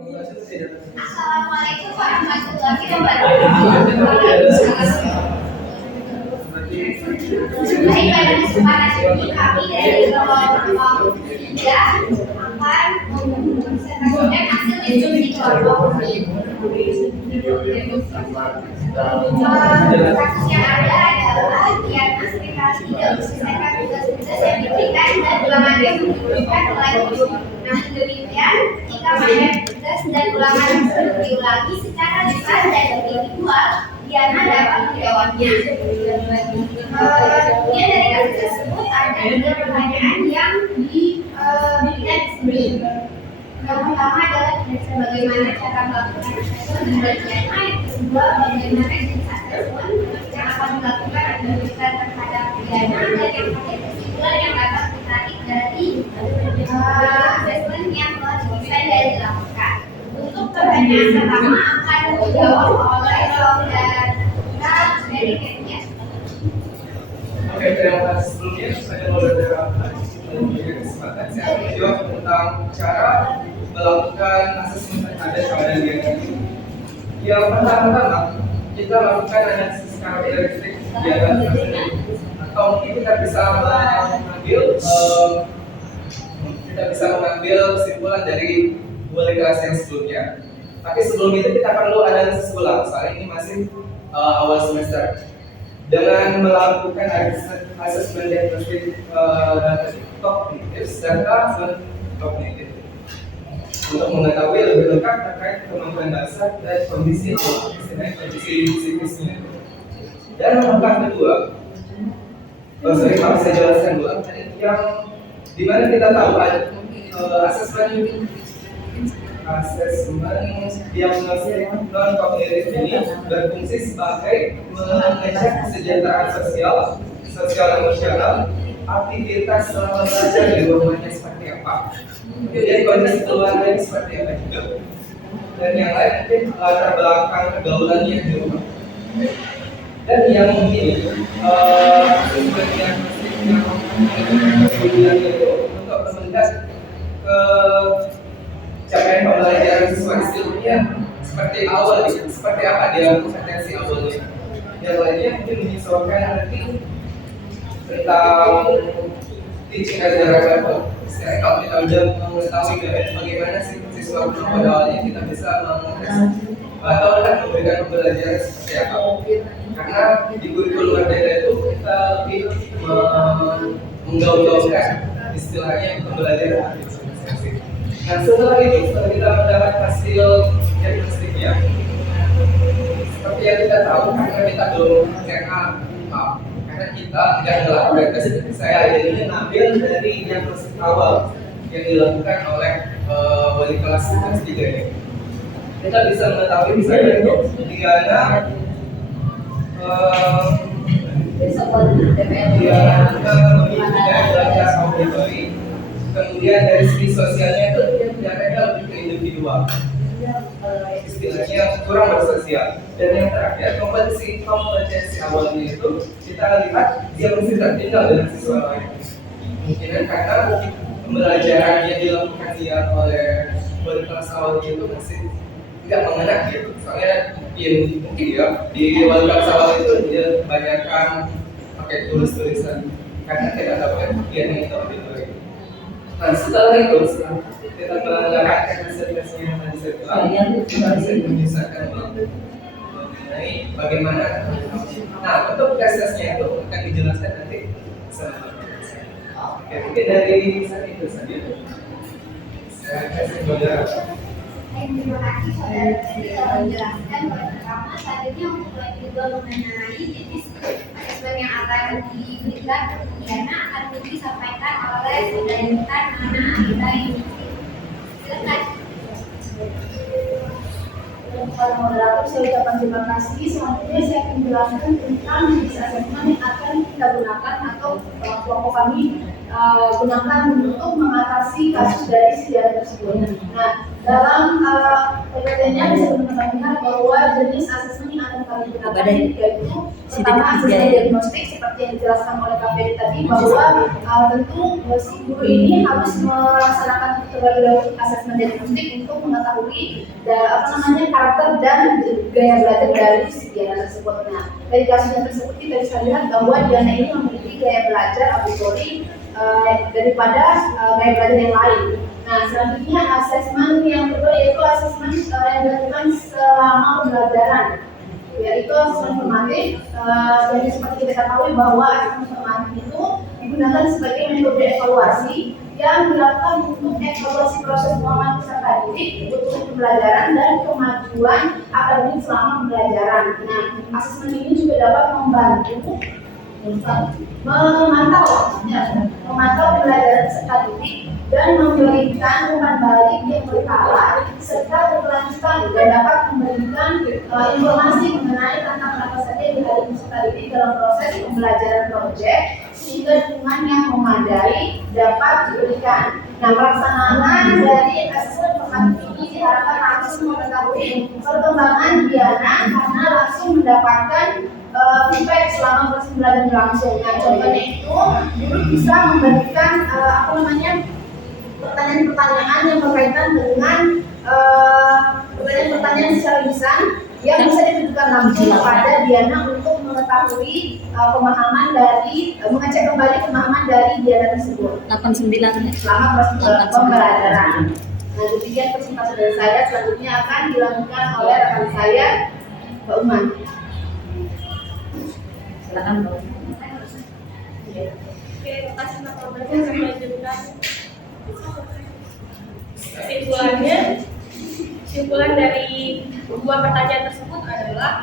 Assalamualaikum warahmatullahi wabarakatuh. Baik, pada kesempatan ini kami dari kelompok 3 akan mempresentasikan hasil diskusi kelompok. Kasus yang ada adalah Diana seringkali tidak menyelesaikan tugas-tugas yang diberikan dan ulangan yang diberikan oleh guru. Namun demikian, jika materi tugas dan ulangan tersebut diulangi secara besar dan individual, Diana dapat menjawabnya. Kemudian dari kasus tersebut ada 3 pertanyaan yang diberikan di sini. Yang pertama adalah bagaimana cara melakukan assessment terhadap Diana. Yang kedua, bagaimana jenis assessment yang akan dilakukan dan diberikan terhadap Diana. Dan yang ketiga, kesimpulan yang dapat ditarik dari assessment yang telah didesain dan dilakukan. Untuk pertanyaan pertama akan dijawab oleh saudara dari Kenya. Oke, terima kasih sebelumnya saya mau memberikan kesempatan saya akan menjawab tentang cara melakukan asesmen terhadap keadaan Diana. Yang pertama kita lakukan analisis karakteristik Diana tersebut, atau mungkin kita bisa mengambil kesimpulan dari wali kelas yang sebelumnya. Tapi sebelum itu kita perlu analisis ulang, soalnya ini masih awal semester. Dengan melakukan asesmen diagnostik kognitif serta non-kognitif untuk mengetahui lebih lengkap terkait kemampuan dasar dan kondisi awal, istilahnya kondisi psikisnya. Dan langkah kedua, saya jelaskan dulu, yang dimana kita tahu ada asesmen diagnostik non-kognitif ini berfungsi sebagai mengecek kesejahteraan sosial emosional, aktivitas selama belajar di rumahnya seperti apa, kemudian kondisi keluarga seperti apa juga, dan yang lain mungkin latar belakang pergaulannya di rumah. Dan yang ini sebagian itu untuk melihat ke capaian pembelajaran siswa istilahnya seperti awal, seperti apa dia kompetensi awalnya. Yang lainnya mungkin menyesuaikan nanti tentang teaching as a level. Sekarang kalau kita sudah mengetahui bagaimana sih siswa pada awalnya, kita bisa mengetes atau akan memberikan pembelajaran seperti apa. Karena di kurikulum Merdeka itu kita lebih menggaung-gaungkan istilahnya pembelajaran. Nah, setelah kita mendapat hasil diagnostiknya, seperti yang kita tahu, karena kita belum karena kita tidak melakukan tes, saya jadinya ngambil dari diagnostik awal yang dilakukan oleh wali kelas kelas 3 ini. Kita bisa mengetahui misalnya itu Diana belajar auditori. Kemudian dari segi sosialnya itu dia lebih ke individual, istilahnya kurang bersosial. Dan yang terakhir kompetensi awalnya itu kita lihat dia masih tertinggal dengan siswa lain. Mungkin karena pembelajaran yang dilakukan dia oleh wali kelas awal itu masih tidak mengena gitu. Soalnya mungkin ya di wali kelas awal itu dia kebanyakan pakai tulisan karena tidak dapat bagian itu auditori. Nah, setelah itu kita melakukan hasil-hasil yang tadi saya bilang, kita bisa menyelesaikan mengenai bagaimana. Nah, untuk tesnya itu akan dijelaskan nanti sama. Oke, mungkin dari saat itu saja. Saya kasih saudara. Terima kasih saudara telah menjelaskan pertama selanjutnya untuk juga mengenai jenis asesmen yang akan diberikan Diana akan disampaikan oleh saudara kita Nana Anita ini. Silakan. Para moderator, saya ucapkan terima kasih. Selanjutnya saya akan menjelaskan tentang jenis asesmen yang akan kita gunakan atau kelompok kami gunakan untuk mengatasi kasus dari Diana tersebut. Nah, Dalam PPT-nya bisa teman-teman lihat bahwa jenis asesmen yang akan kami gunakan yaitu pertama asesmen diagnostik seperti yang dijelaskan oleh Kak Ferry tadi, bahwa tentu si guru ini harus melaksanakan terlebih dahulu asesmen diagnostik untuk mengetahui karakter dan gaya belajar dari si Diana tersebut. Nah, dari kasusnya tersebut kita bisa lihat bahwa Diana ini memiliki gaya belajar auditori daripada gaya belajar yang lain. Nah, selanjutnya asesmen yang kedua yaitu asesmen yang dilakukan selama pembelajaran, yaitu asesmen formatif. Jadi seperti kita ketahui bahwa asesmen formatif itu digunakan sebagai metode evaluasi yang dilakukan untuk evaluasi proses pengembangan peserta didik, kebutuhan pembelajaran dan kemajuan akademik selama pembelajaran. Nah, asesmen ini juga dapat membantu memantau pembelajaran peserta didik dan memberikan umpan balik yang berkala serta berkelanjutan dan dapat memberikan informasi mengenai tentang apa saja yang dihadapi peserta didik dalam proses pembelajaran proyek sehingga dukungan yang memadai dapat diberikan. Nah, pelaksanaan dari asesmen formatif ini diharapkan langsung mengetahui perkembangan Diana karena langsung mendapatkan feedback selama proses belajar berlangsung. Nah, contohnya itu guru bisa memberikan pertanyaan-pertanyaan yang berkaitan dengan pertanyaan-pertanyaan secara lisan yang bisa ditujukan langsung kepada Diana untuk mengetahui mengecek kembali pemahaman dari Diana tersebut. 89 Selama proses pembelajaran. Nah, demikian presentasi dari saya. Selanjutnya akan dilakukan oleh rekan saya, Mbak Uman. Silakan, Mbak. Oke, terima kasih Mbak Korban. Saya melanjutkan kesimpulan dari dua pertanyaan tersebut adalah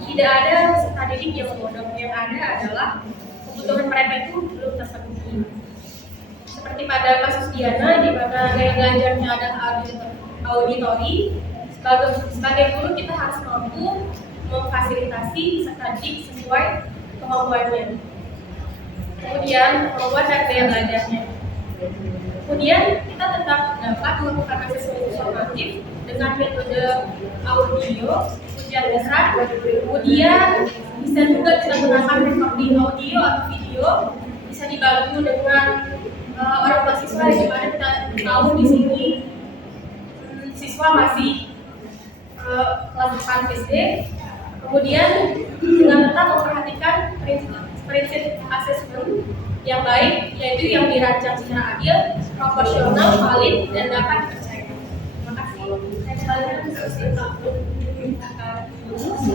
tidak ada peserta didik yang bodoh, yang ada adalah kebutuhan mereka itu belum terpenuhi. Seperti pada kasus Diana, di mana gaya belajarnya adalah auditori, sebagai guru kita harus mampu memfasilitasi peserta didik sesuai kemampuannya. Kemudian kemampuan dan gaya belajarnya. Kemudian kita tetap dapat melakukan asesmen formatif dengan metode audio, ujian dasar. Kemudian bisa juga kita gunakan recording audio atau video, bisa dibantu dengan orang tua siswa, di mana kita tahu di sini siswa masih kelas 4 SD. Kemudian dengan tetap memperhatikan prinsip asesmen yang baik, yaitu yang dirancang secara adil, proporsional, valid, dan dapat dipercaya. Terima kasih. Terima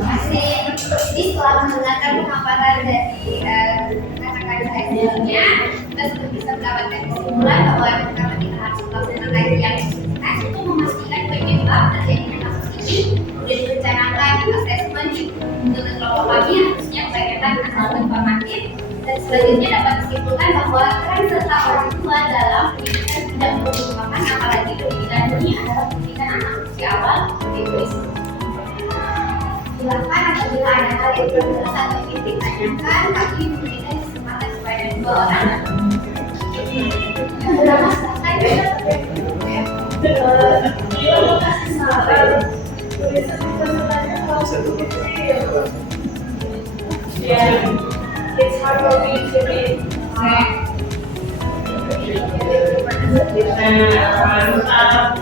kasih. Jadi setelah mendengarkan pemaparan dari rekan-rekan saya sebelumnya, kita sudah bisa mendapatkan kesimpulan bahwa pertama kita harus melaksanakan kajian intensitas untuk memastikan penyebab terjadinya kasus ini, kemudian direncanakan asesmen dengan kelompok kami harusnya berkaitan asesmen formatif, dan selanjutnya dapat disimpulkan bahwa peran serta orang tua dalam pendidikan tidak melupakan, apalagi pendidikan ini adalah pendidikan anak usia awal yaitu. Silakan apabila ada hal yang belum jelas atau ingin ditanyakan, kami memberikan kesempatan kepada dua orang. Sudah masakan ya? Dia mau kasih saran. Tulisan-tulisannya kalau satu kecil. It's hard for me to read. Untuk pertanyaan selanjutnya,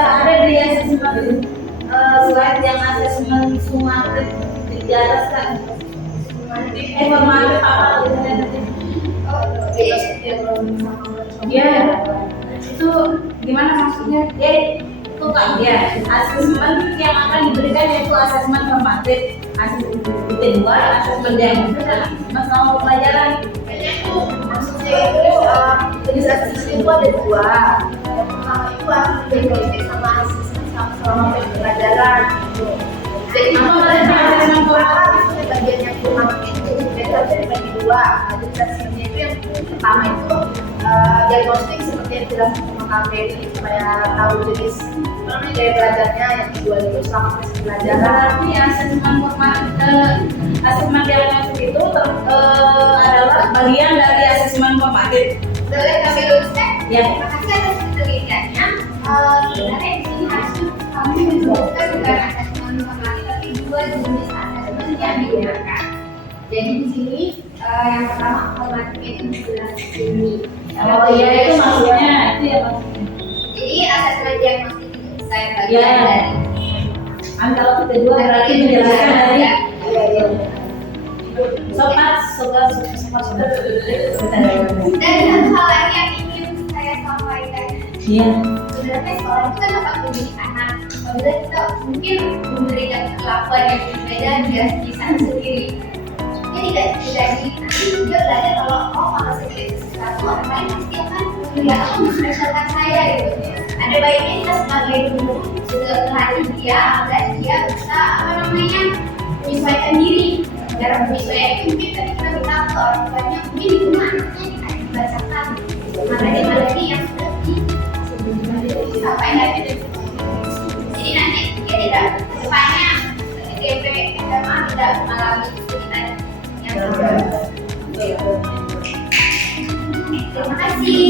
ada di asesmen slide yang asesmen sumatif di atas kan, formatif apa ya, itu gimana maksudnya? Itu kan ya asesmen yang akan diberikan yaitu asesmen formatif, asesmen kedua asesmen diagnosis dan asesmen selama pembelajaran. Maksudnya itu jenis asesmen itu ada dua. Yang pertama itu asesmen diagnostik sama asesmen selama pembelajaran. Jadi asesmen formatif itu bagian yang formatif itu jadi ada dibagi dua. Jenis asesmennya itu yang pertama itu diagnostik seperti yang dijelasin sama KPI supaya tahu jenis gaya belajarnya yang kedua itu selama proses pembelajaran. Berarti asesmen diagnostik itu adalah bagian dari asesmen formatif. Boleh kami luruskan? Ya. Terima kasih atas penelitiannya. Sebenarnya di sini harusnya kami menjelaskan bukan asesmen formatif, tapi dua jenis asesmen yang digunakan. Jadi di sini yang pertama formatif itu dijelaskan di sini. Oh iya, itu maksudnya, itu ya maksudnya. Jadi asesmen diagnostik itu bisa yang bagian Ya. dari Kan kalau kita dua berarti menjelaskan dari sobat. Dan satu hal lagi yang ingin saya sampaikan, Iya. sebenarnya sekolah itu kan tempat mendidik anak. Apabila kita mungkin memberikan perlakuan yang berbeda dia di sana sendiri, dia tidak nanti dia belajar kalau kalau saya sesuatu orang lain pasti akan melihat aku mempersiapkan saya gitu. Ada baiknya kita sebagai guru juga melatih dia agar dia bisa menyesuaikan diri. Dalam menyesuaikan itu mungkin tadi kita minta ke orang tuanya mungkin di rumah anaknya dibacakan materi-materi yang sudah disampaikan. Jadi nanti dia tidak depannya SMP SMA tidak mengalami kesulitan yang sama. Terima kasih.